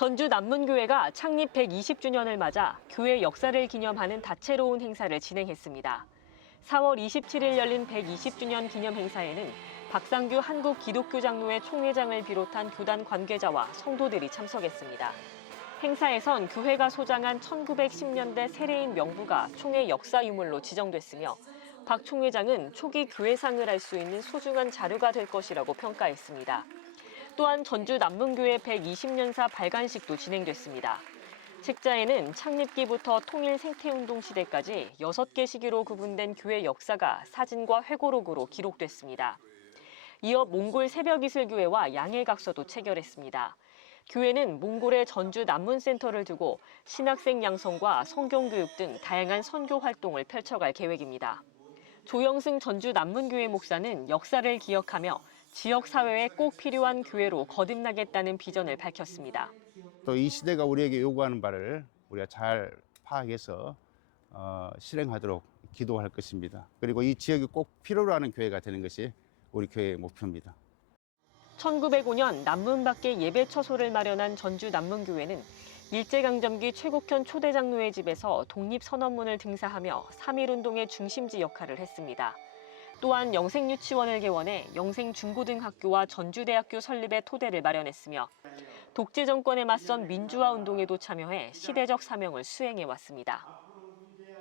전주 남문교회가 창립 120주년을 맞아 교회 역사를 기념하는 다채로운 행사를 진행했습니다. 4월 27일 열린 120주년 기념 행사에는 박상규 한국 기독교 장로회 총회장을 비롯한 교단 관계자와 성도들이 참석했습니다. 행사에선 교회가 소장한 1910년대 세례인 명부가 총회 역사 유물로 지정됐으며 박 총회장은 초기 교회상을 알 수 있는 소중한 자료가 될 것이라고 평가했습니다. 또한 전주 남문교회 120년사 발간식도 진행됐습니다. 책자에는 창립기부터 통일 생태운동 시대까지 6개 시기로 구분된 교회 역사가 사진과 회고록으로 기록됐습니다. 이어 몽골 새벽이슬교회와 양해각서도 체결했습니다. 교회는 몽골의 전주 남문센터를 두고 신학생 양성과 성경교육 등 다양한 선교 활동을 펼쳐갈 계획입니다. 조영승 전주 남문교회 목사는 역사를 기억하며 지역 사회에 꼭 필요한 교회로 거듭나겠다는 비전을 밝혔습니다. 또 이 시대가 우리에게 요구하는 바를 우리가 잘 파악해서 어, 실행하도록 기도할 것입니다. 그리고 이 지역이 꼭 필요로 하는 교회가 되는 것이 우리 교회의 목표입니다. 1905년 남문 밖에 예배 처소를 마련한 전주 남문교회는 일제강점기 최국현 초대장로의 집에서 독립선언문을 등사하며 3.1운동의 중심지 역할을 했습니다. 또한 영생유치원을 개원해 영생중고등학교와 전주대학교 설립의 토대를 마련했으며 독재 정권에 맞선 민주화 운동에도 참여해 시대적 사명을 수행해 왔습니다.